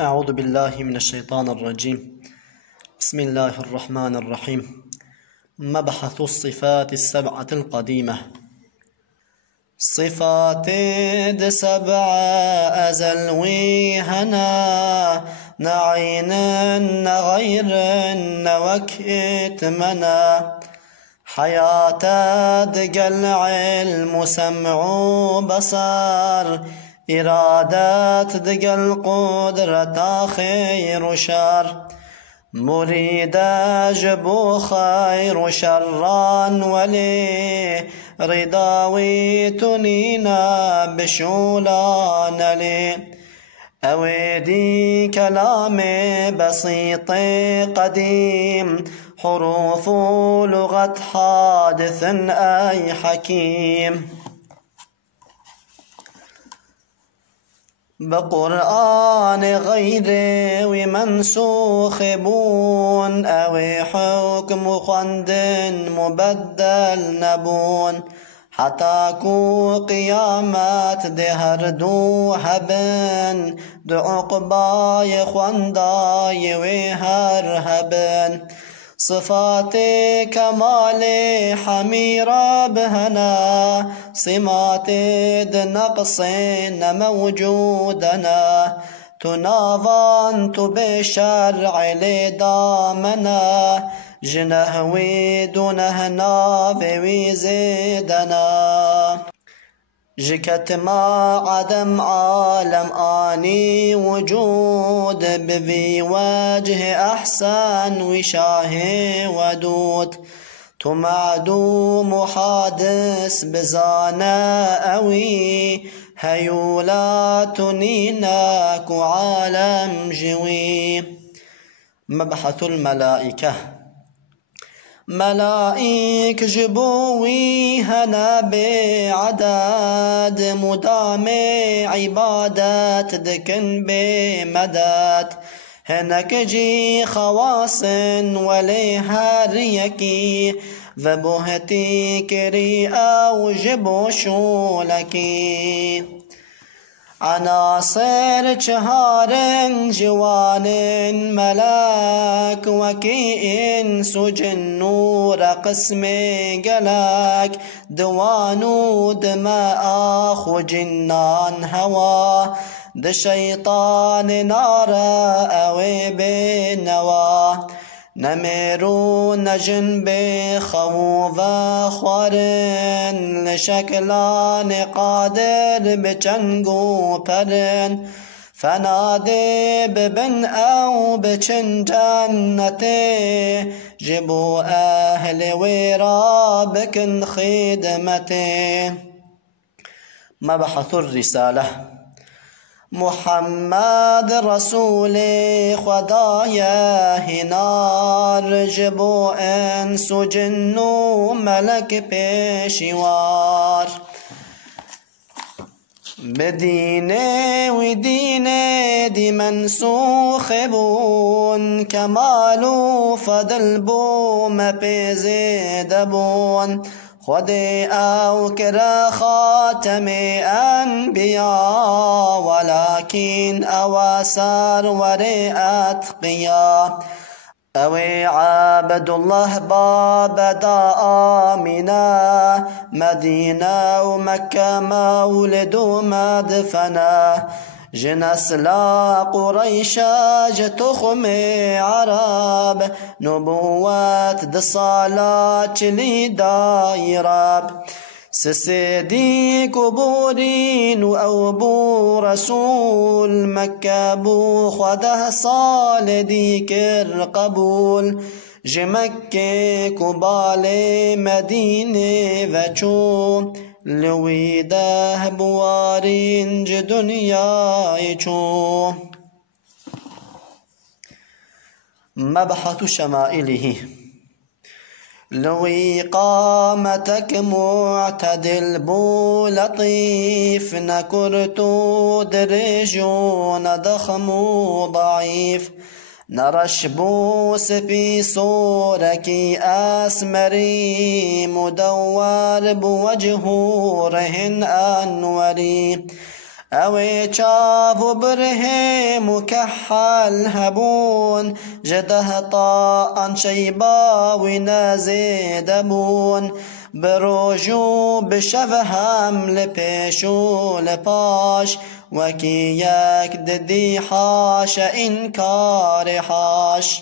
أعوذ بالله من الشيطان الرجيم. بسم الله الرحمن الرحيم. مبحث الصفات السبعة القديمة. صفات سبعة أزل ويهنا نعين غير وكئت منا حياة دقل علم سمع بصر إرادات دقل قدرة خير شر مريد جبو خير شرا ولي رضاوي تنينا بشولان لي أويدي كلامي بسيط قديم حروف لغة حادث أي حكيم بقرآن غيري ومنسوخ بون أو حكم خند مبدل نبون حتى كو قيامات دهر دو هبن دو عقباي خوانداي وهر هبن صفات كمال حميرة بهنا صمات نقص موجودنا تناظنت بشرع لدامنا جنهوي دونهنا ويزيدنا جكت ما عدم عالم آني وجود بذي وجه أحسن وشاه ودود تمعدوم حادث بزانا أوي هيولا تنيناك عالم جوي. مبحث الملائكة. ملائك جبوي هنا بعدد مدام عبادات دكن بمدد هناك جي خواص وليها ريكي ذبوهتي كري أو جبو شولكي عناصر شهار جوان ملاك وكي سجن نور قسم قلاك دوانو دماء أخو جنان هوا د شيطان نار أوي بنوا نمرو نجن بخوض خوارن لشكلان قادر بچنگو پرن فنادي ببن أو بچن جنتي جبو أهل ويرا بكن خدمتي. مبحث الرسالة. محمد رسول خدايا هنار جبو انس جن ملك بشوار بديني وديني دي منسوخ بون كمالو فضل بو ما بزيد بون خدي أو كرا خاتم أنبياء ولكن أواسر ورئت قيا أوي عبد الله باب دا آمنا مدينة ومكة مولد مدفنا جنس لا قريش جتخم عرب نبوات دصالات لي دايراب سسيدي كبورين أو بو رسول مكة بو خده صال ديكر قبول جمكة كبال مدينة وچو لويده بوارين دنيا يچو. مبحث شمائله. لو إقامتك معتدل بو لطيف نكرت درجون ضخم ضعيف نرش بوس في صورك أسمري مدور بوجه رهن أنوري اوي چاو بره مكحل هبون جده طاء شيبا ونازدبون بروجو بشفهم لبيشو لباش وكي يك ددي حاش إنكار حاش